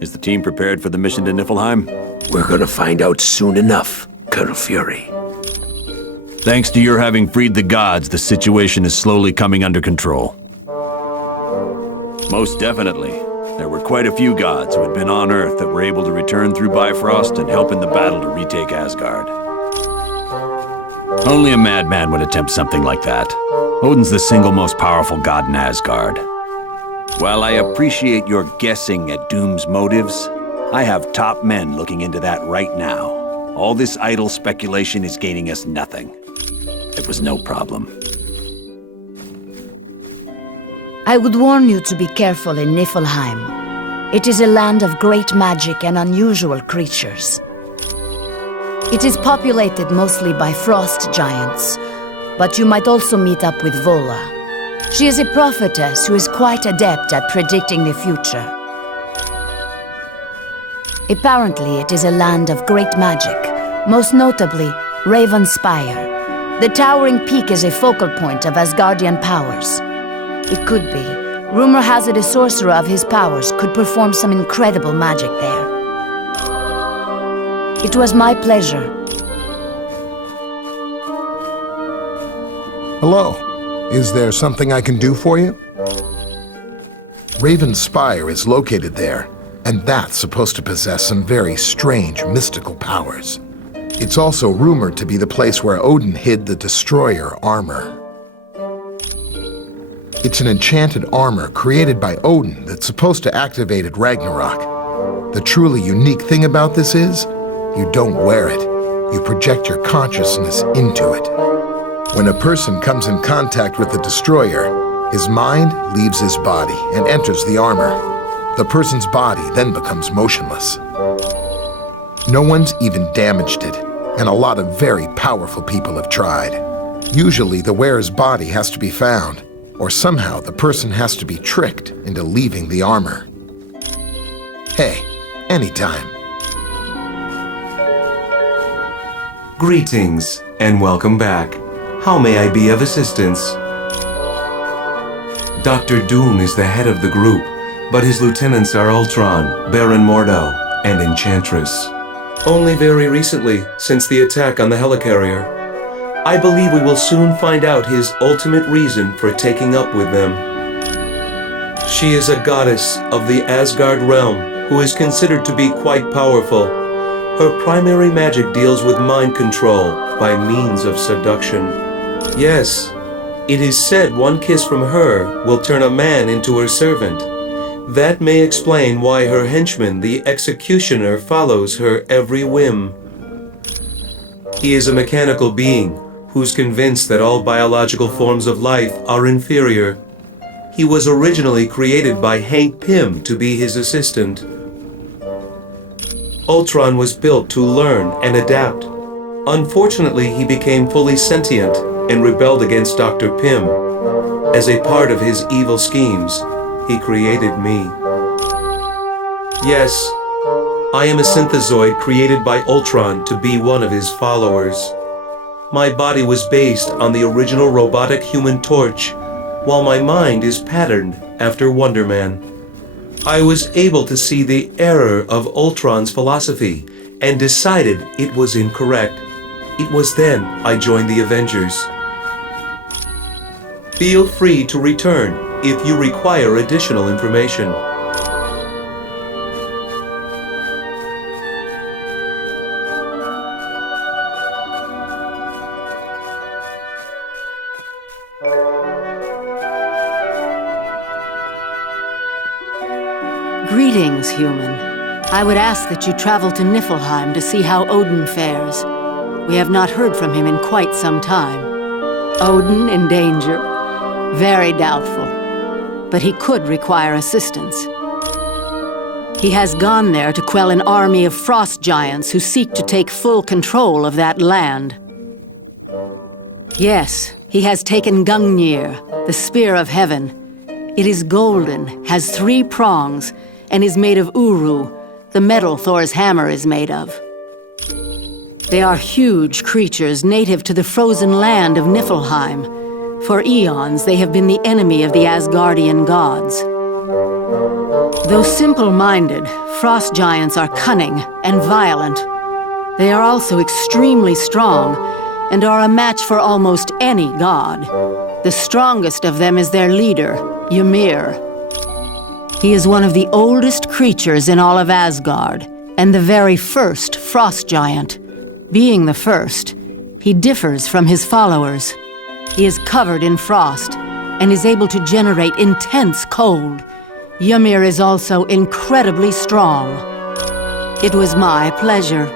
Is the team prepared for the mission to Niflheim? We're gonna find out soon enough, Colonel Fury. Thanks to your having freed the gods, the situation is slowly coming under control. Most definitely. There were quite a few gods who had been on Earth that were able to return through Bifrost and help in the battle to retake Asgard. Only a madman would attempt something like that. Odin's the single most powerful god in Asgard. While I appreciate your guessing at Doom's motives, I have top men looking into that right now. All this idle speculation is gaining us nothing. It was no problem. I would warn you to be careful in Niflheim. It is a land of great magic and unusual creatures. It is populated mostly by frost giants, but you might also meet up with Vola. She is a prophetess who is quite adept at predicting the future. Apparently, it is a land of great magic, most notably Raven Spire. The towering peak is a focal point of Asgardian powers. It could be. Rumor has it a sorcerer of his powers could perform some incredible magic there. It was my pleasure. Hello. Is there something I can do for you? Raven Spire is located there, and that's supposed to possess some very strange mystical powers. It's also rumored to be the place where Odin hid the Destroyer armor. It's an enchanted armor created by Odin that's supposed to activate at Ragnarok. The truly unique thing about this is, you don't wear it. You project your consciousness into it. When a person comes in contact with the Destroyer, his mind leaves his body and enters the armor. The person's body then becomes motionless. No one's even damaged it, and a lot of very powerful people have tried. Usually the wearer's body has to be found, or somehow the person has to be tricked into leaving the armor. Hey, anytime. Greetings, and welcome back. How may I be of assistance? Dr. Doom is the head of the group, but his lieutenants are Ultron, Baron Mordo, and Enchantress. Only very recently, since the attack on the helicarrier. I believe we will soon find out his ultimate reason for taking up with them. She is a goddess of the Asgard realm who is considered to be quite powerful. Her primary magic deals with mind control by means of seduction. Yes, it is said one kiss from her will turn a man into her servant. That may explain why her henchman, the Executioner, follows her every whim. He is a mechanical being who's convinced that all biological forms of life are inferior. He was originally created by Hank Pym to be his assistant. Ultron was built to learn and adapt. Unfortunately, he became fully sentient and rebelled against Dr. Pym. As a part of his evil schemes, he created me. Yes, I am a synthezoid created by Ultron to be one of his followers. My body was based on the original robotic Human Torch, while my mind is patterned after Wonder Man. I was able to see the error of Ultron's philosophy and decided it was incorrect. It was then I joined the Avengers. Feel free to return if you require additional information. Greetings, human. I would ask that you travel to Niflheim to see how Odin fares. We have not heard from him in quite some time. Odin in danger? Very doubtful. But he could require assistance. He has gone there to quell an army of frost giants who seek to take full control of that land. Yes, he has taken Gungnir, the Spear of Heaven. It is golden, has 3 prongs, and is made of Uru, the metal Thor's hammer is made of. They are huge creatures native to the frozen land of Niflheim. For eons, they have been the enemy of the Asgardian gods. Though simple-minded, frost giants are cunning and violent. They are also extremely strong and are a match for almost any god. The strongest of them is their leader, Ymir. He is one of the oldest creatures in all of Asgard, and the very first frost giant. Being the first, he differs from his followers. He is covered in frost and is able to generate intense cold. Ymir is also incredibly strong. It was my pleasure.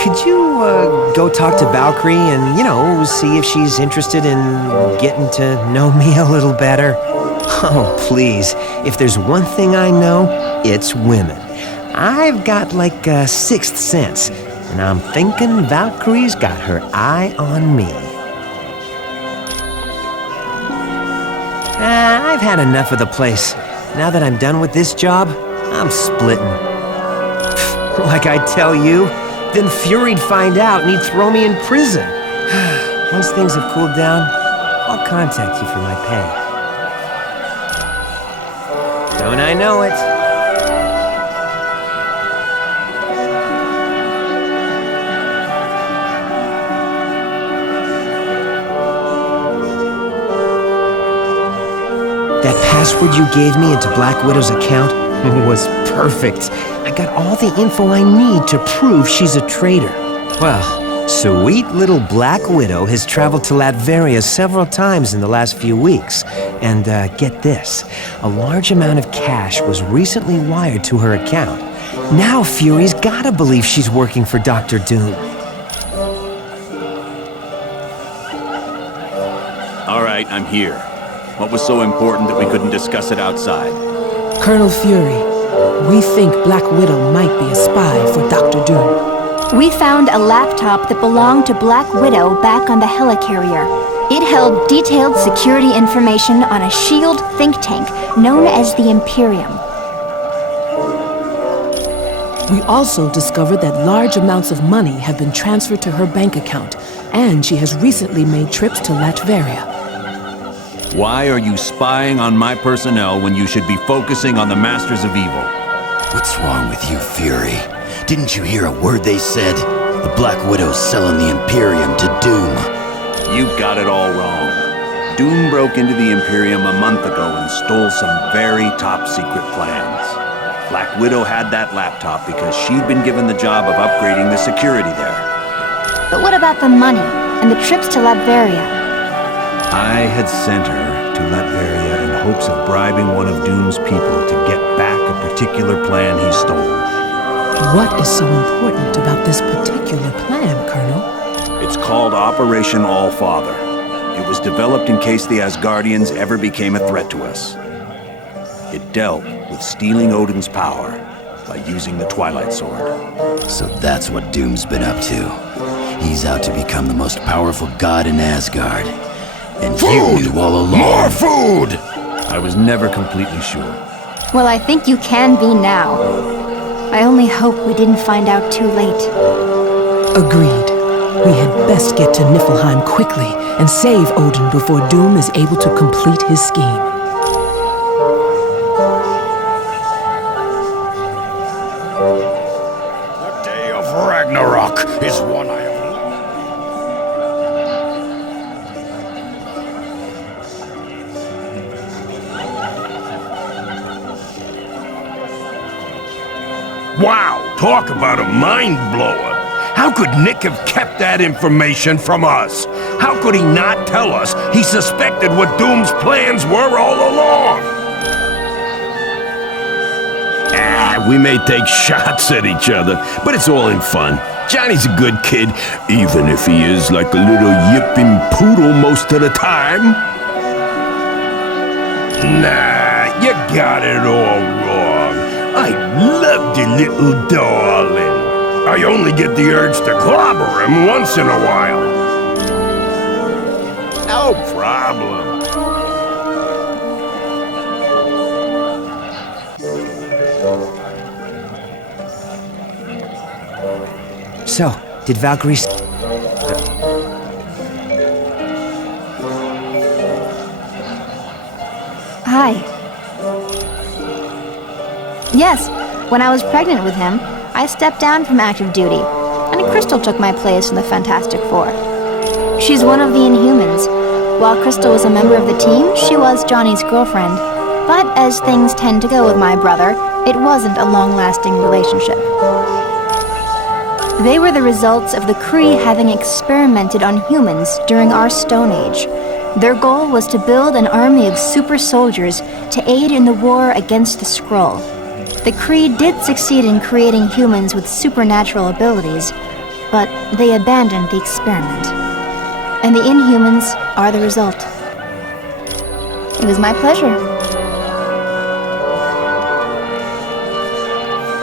Could you, go talk to Valkyrie and, see if she's interested in getting to know me a little better? Oh, please. If there's one thing I know, it's women. I've got like a sixth sense, and I'm thinking Valkyrie's got her eye on me. I've had enough of the place. Now that I'm done with this job, I'm splitting. Like I tell you, then Fury'd find out and he'd throw me in prison. Once things have cooled down, I'll contact you for my pay. Don't I know it? That password you gave me into Black Widow's account was perfect. I got all the info I need to prove she's a traitor. Well, sweet little Black Widow has traveled to Latveria several times in the last few weeks. And get this, a large amount of cash was recently wired to her account. Now Fury's gotta believe she's working for Dr. Doom. All right, I'm here. What was so important that we couldn't discuss it outside? Colonel Fury, we think Black Widow might be a spy for Dr. Doom. We found a laptop that belonged to Black Widow back on the helicarrier. It held detailed security information on a SHIELD think tank known as the Imperium. We also discovered that large amounts of money have been transferred to her bank account, and she has recently made trips to Latveria. Why are you spying on my personnel when you should be focusing on the Masters of Evil? What's wrong with you, Fury? Didn't you hear a word they said? The Black Widow's selling the Imperium to Doom. You've got it all wrong. Doom broke into the Imperium a month ago and stole some very top-secret plans. Black Widow had that laptop because she'd been given the job of upgrading the security there. But what about the money and the trips to Latveria? I had sent her to Latveria in hopes of bribing one of Doom's people to get back a particular plan he stole. What is so important about this particular plan, Colonel? It's called Operation All-Father. It was developed in case the Asgardians ever became a threat to us. It dealt with stealing Odin's power by using the Twilight Sword. So that's what Doom's been up to. He's out to become the most powerful god in Asgard. And you knew all along. More food! I was never completely sure. Well, I think you can be now. I only hope we didn't find out too late. Agreed. We had best get to Niflheim quickly and save Odin before Doom is able to complete his scheme. The day of Ragnarok is one I have... Wow, talk about a mind blower. How could Nick have kept that information from us? How could he not tell us he suspected what Doom's plans were all along? We may take shots at each other, but it's all in fun. Johnny's a good kid, even if he is like a little yipping poodle most of the time. Nah, you got it all wrong. I loved your little darling. I only get the urge to clobber him once in a while. No problem. So, did Valkyrie... Hi. Yes, when I was pregnant with him, I stepped down from active duty, and Crystal took my place in the Fantastic Four. She's one of the Inhumans. While Crystal was a member of the team, she was Johnny's girlfriend. But as things tend to go with my brother, it wasn't a long-lasting relationship. They were the results of the Kree having experimented on humans during our Stone Age. Their goal was to build an army of super soldiers to aid in the war against the Skrull. The Kree did succeed in creating humans with supernatural abilities, but they abandoned the experiment. And the Inhumans are the result. It was my pleasure.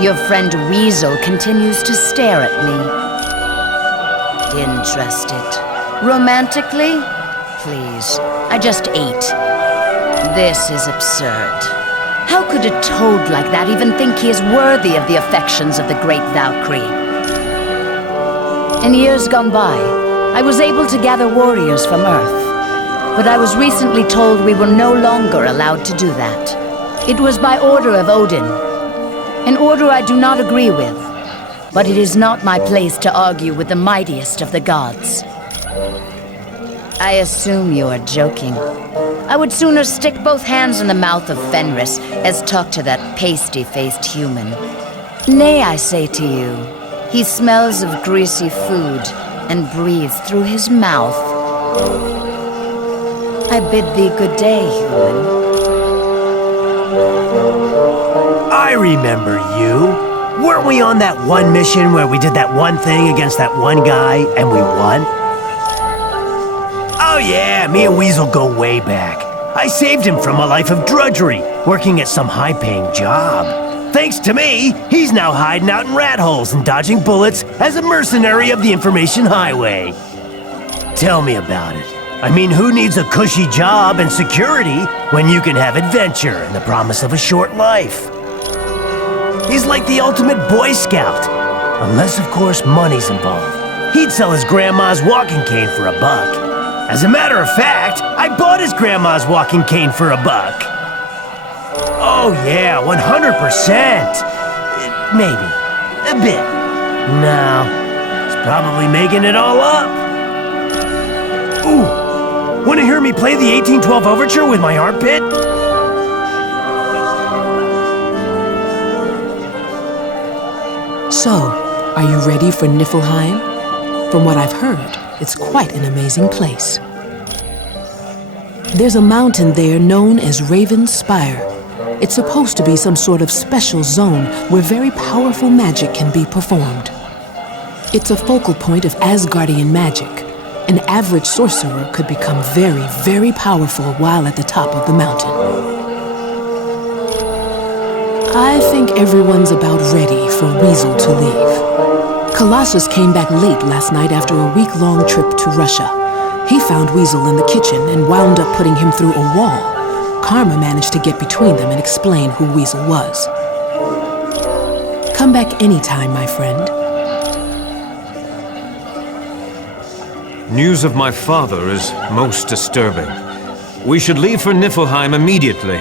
Your friend Weasel continues to stare at me. Interested. Romantically? Please. I just ate. This is absurd. How could a toad like that even think he is worthy of the affections of the great Valkyrie? In years gone by, I was able to gather warriors from Earth. But I was recently told we were no longer allowed to do that. It was by order of Odin. An order I do not agree with, but it is not my place to argue with the mightiest of the gods. I assume you are joking. I would sooner stick both hands in the mouth of Fenris as talk to that pasty-faced human. Nay, I say to you, he smells of greasy food and breathes through his mouth. I bid thee good day, human. I remember you. Weren't we on that one mission where we did that one thing against that one guy and we won? Oh yeah, me and Weasel go way back. I saved him from a life of drudgery, working at some high-paying job. Thanks to me, he's now hiding out in rat holes and dodging bullets as a mercenary of the information highway. Tell me about it. I mean, who needs a cushy job and security when you can have adventure and the promise of a short life? He's like the ultimate Boy Scout. Unless, of course, money's involved. He'd sell his grandma's walking cane for $1. As a matter of fact, I bought his grandma's walking cane for $1. Oh yeah, 100%. Maybe. A bit. No, he's probably making it all up. Ooh, wanna hear me play the 1812 Overture with my armpit? So, are you ready for Niflheim? From what I've heard, it's quite an amazing place. There's a mountain there known as Raven's Spire. It's supposed to be some sort of special zone where very powerful magic can be performed. It's a focal point of Asgardian magic. An average sorcerer could become very, very powerful while at the top of the mountain. I think everyone's about ready for Weasel to leave. Colossus came back late last night after a week-long trip to Russia. He found Weasel in the kitchen and wound up putting him through a wall. Karma managed to get between them and explain who Weasel was. Come back anytime, my friend. News of my father is most disturbing. We should leave for Niflheim immediately.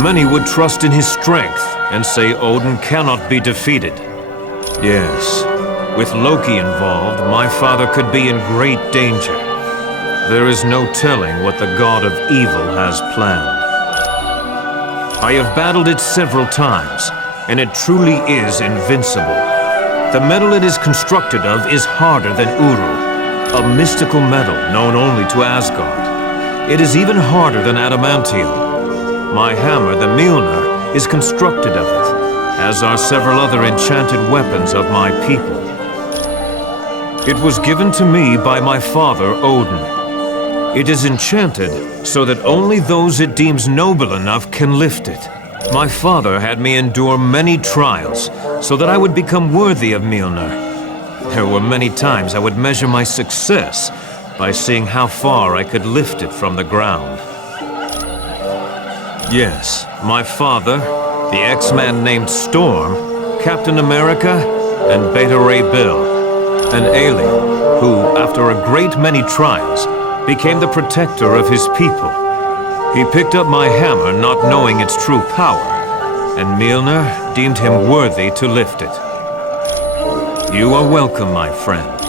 Many would trust in his strength and say Odin cannot be defeated. Yes, with Loki involved, my father could be in great danger. There is no telling what the god of evil has planned. I have battled it several times, and it truly is invincible. The metal it is constructed of is harder than Uru, a mystical metal known only to Asgard. It is even harder than adamantium. My hammer, the Mjolnir, is constructed of it, as are several other enchanted weapons of my people. It was given to me by my father, Odin. It is enchanted so that only those it deems noble enough can lift it. My father had me endure many trials so that I would become worthy of Mjolnir. There were many times I would measure my success by seeing how far I could lift it from the ground. Yes, my father, the X-Man named Storm, Captain America, and Beta Ray Bill, an alien who, after a great many trials, became the protector of his people. He picked up my hammer not knowing its true power, and Mjolnir deemed him worthy to lift it. You are welcome, my friend.